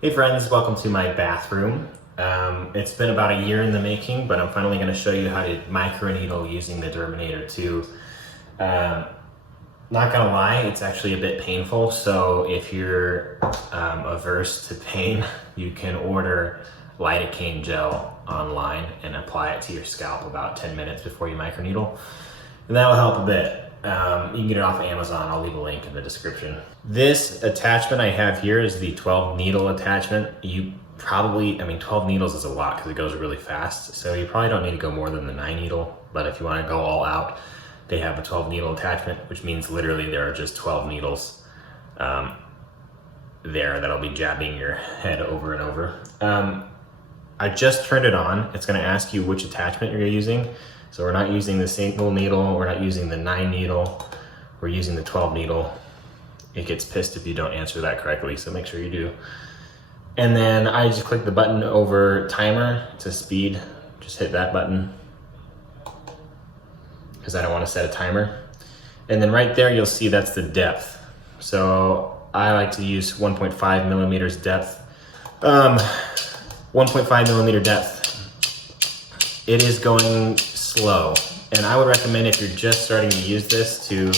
Hey friends, welcome to my bathroom. It's been about a year in the making, but I'm finally going to show you how to microneedle using the Derminator 2. Not gonna lie, it's actually a bit painful, so if you're averse to pain, you can order lidocaine gel online and apply it to your scalp about 10 minutes before you microneedle, and that will help a bit. You can get it off Amazon. I'll leave a link in the description. This attachment I have here is the 12 needle attachment. 12 needles is a lot because it goes really fast. So you probably don't need to go more than the 9 needle, but if you want to go all out, they have a 12 needle attachment, which means literally there are just 12 needles there that'll be jabbing your head over and over. I just turned it on. It's going to ask you which attachment you're using. So we're not using the single needle, we're not using the 9 needle, we're using the 12 needle. It gets pissed if you don't answer that correctly, so make sure you do. And then I just click the button over timer to speed. Just hit that button because I don't want to set a timer. And then right there you'll see that's the depth. So I like to use 1.5 millimeters depth. 1.5 millimeter depth. It is going slow, and I would recommend if you're just starting to use this to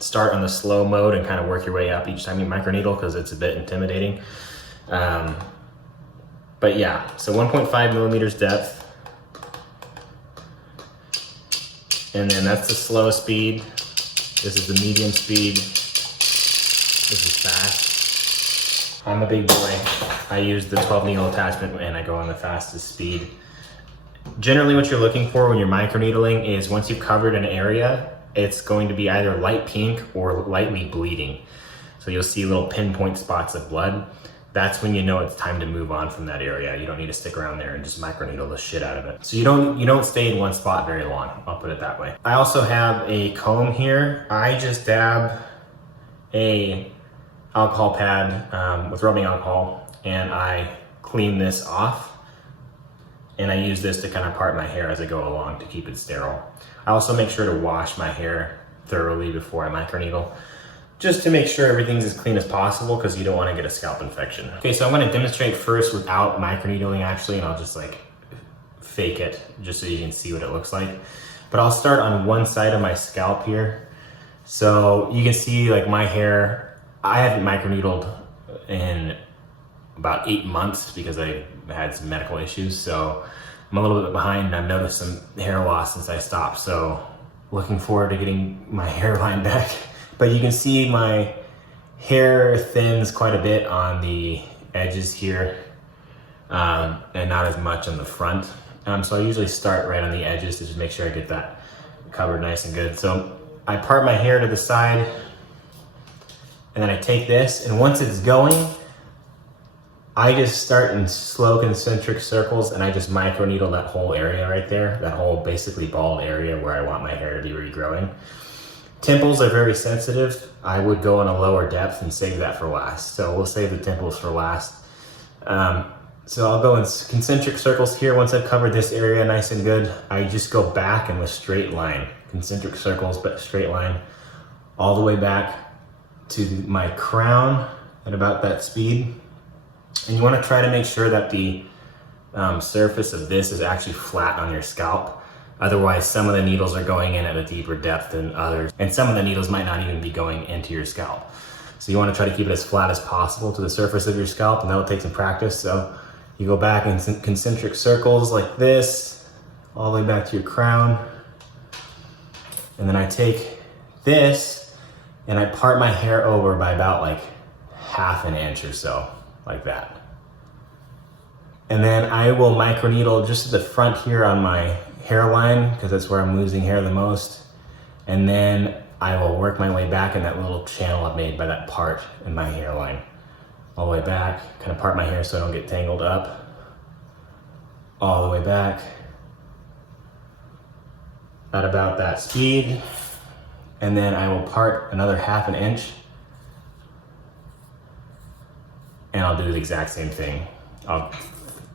start on the slow mode and kind of work your way up each time you microneedle because it's a bit intimidating. But yeah, so 1.5 millimeters depth, and then that's the slow speed. This is the medium speed. This is fast. I'm a big boy. I use the 12 needle attachment and I go on the fastest speed. Generally what you're looking for when you're microneedling is once you've covered an area, it's going to be either light pink or lightly bleeding. So you'll see little pinpoint spots of blood. That's when you know it's time to move on from that area. You don't need to stick around there and just microneedle the shit out of it. So you don't stay in one spot very long, I'll put it that way. I also have a comb here. I just dab a alcohol pad with rubbing alcohol and I clean this off. And I use this to kind of part my hair as I go along to keep it sterile. I also make sure to wash my hair thoroughly before I microneedle, just to make sure everything's as clean as possible because you don't want to get a scalp infection. Okay, so I'm going to demonstrate first without microneedling actually, and I'll just like fake it just so you can see what it looks like. But I'll start on one side of my scalp here. So you can see like my hair, I haven't microneedled in about 8 months because I had some medical issues, so I'm a little bit behind and I've noticed some hair loss since I stopped, so looking forward to getting my hairline back. But you can see my hair thins quite a bit on the edges here and not as much on the front. So I usually start right on the edges to just make sure I get that covered nice and good. So I part my hair to the side and then I take this, and once it's going, I just start in slow concentric circles and I just microneedle that whole area right there, that whole basically bald area where I want my hair to be regrowing. Temples are very sensitive. I would go on a lower depth and save that for last. So we'll save the temples for last. So I'll go in concentric circles here. Once I've covered this area nice and good, I just go back in a straight line, concentric circles, but straight line, all the way back to my crown at about that speed. And you want to try to make sure that the surface of this is actually flat on your scalp. Otherwise, some of the needles are going in at a deeper depth than others, and some of the needles might not even be going into your scalp. So you want to try to keep it as flat as possible to the surface of your scalp, and that will take some practice. So you go back in concentric circles like this, all the way back to your crown. And then I take this and I part my hair over by about like ½ an inch or so, like that. And then I will microneedle just at the front here on my hairline because that's where I'm losing hair the most. And then I will work my way back in that little channel I've made by that part in my hairline. All the way back, kind of part my hair so I don't get tangled up. All the way back at about that speed. And then I will part another ½ an inch. And I'll do the exact same thing. I'll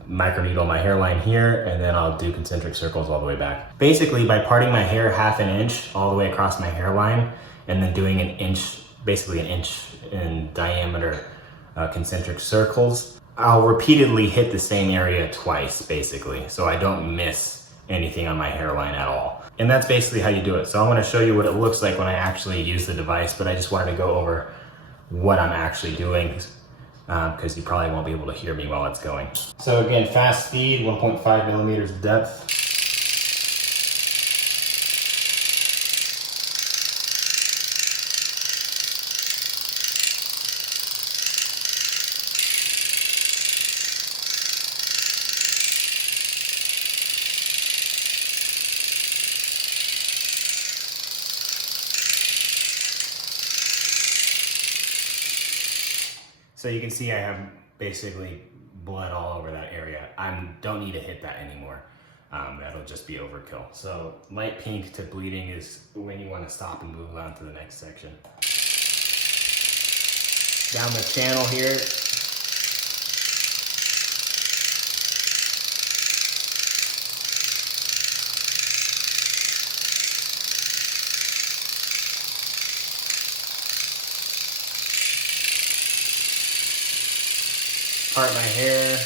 microneedle my hairline here, and then I'll do concentric circles all the way back. Basically, by parting my hair ½ an inch all the way across my hairline, and then doing an inch, basically an inch in diameter concentric circles. I'll repeatedly hit the same area twice, basically, so I don't miss anything on my hairline at all. And that's basically how you do it. So I'm gonna show you what it looks like when I actually use the device, but I just wanted to go over what I'm actually doing, because you probably won't be able to hear me while it's going. So again, fast speed, 1.5 millimeters of depth. So you can see I have basically blood all over that area. I don't need to hit that anymore. That'll just be overkill. So light pink to bleeding is when you want to stop and move on to the next section. Down the channel here, part my hair.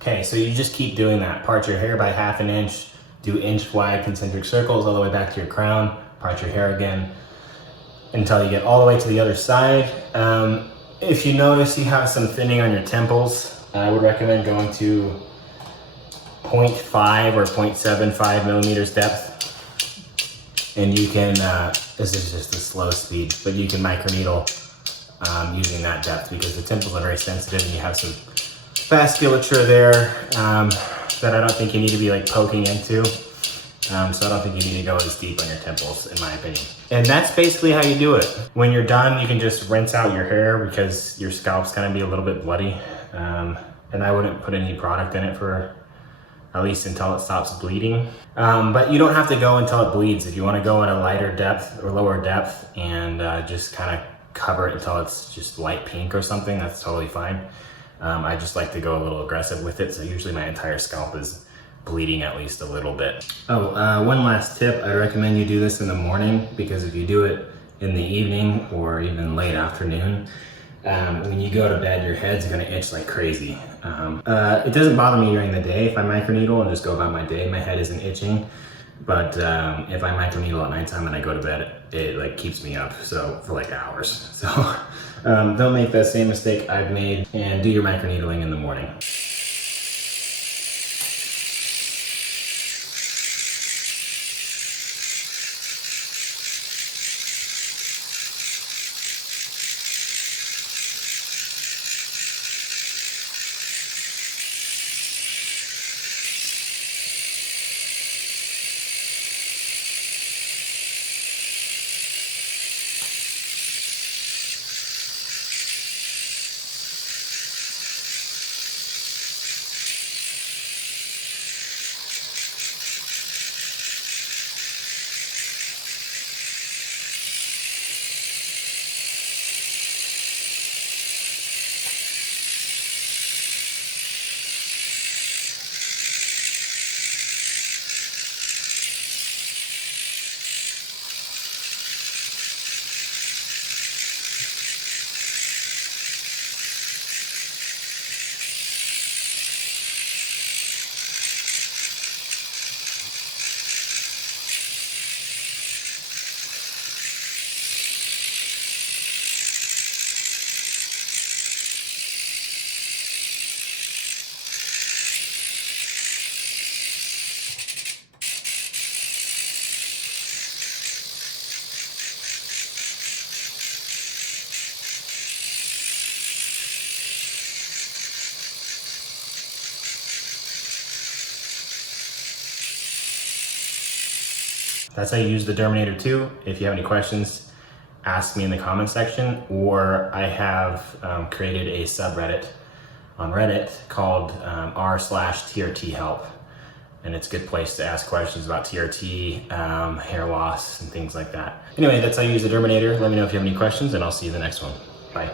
Okay, so you just keep doing that. Part your hair by 1/2 inch, do inch wide concentric circles all the way back to your crown, part your hair again until you get all the way to the other side. If you notice you have some thinning on your temples, I would recommend going to 0.5 or 0.75 millimeters depth. And you can, this is just a slow speed, but you can microneedle using that depth because the temples are very sensitive and you have some vasculature there that I don't think you need to be like poking into. So I don't think you need to go as deep on your temples, in my opinion. And that's basically how you do it. When you're done, you can just rinse out your hair because your scalp's gonna be a little bit bloody. And I wouldn't put any product in it for at least until it stops bleeding. But you don't have to go until it bleeds. If you wanna go at a lighter depth or lower depth and just kind of cover it until it's just light pink or something, that's totally fine. I just like to go a little aggressive with it, so usually my entire scalp is bleeding at least a little bit. Oh, one last tip, I recommend you do this in the morning because if you do it in the evening or even late afternoon, when you go to bed, your head's gonna itch like crazy. It doesn't bother me during the day if I microneedle and just go about my day, my head isn't itching. But if I microneedle at nighttime and I go to bed, it like keeps me up for like hours. So don't make that same mistake I've made and do your microneedling in the morning. That's how you use the Derminator too. If you have any questions, ask me in the comment section, or I have created a subreddit on Reddit called r/TRT help. And it's a good place to ask questions about TRT, hair loss, and things like that. Anyway, that's how you use the Derminator. Let me know if you have any questions, and I'll see you in the next one. Bye.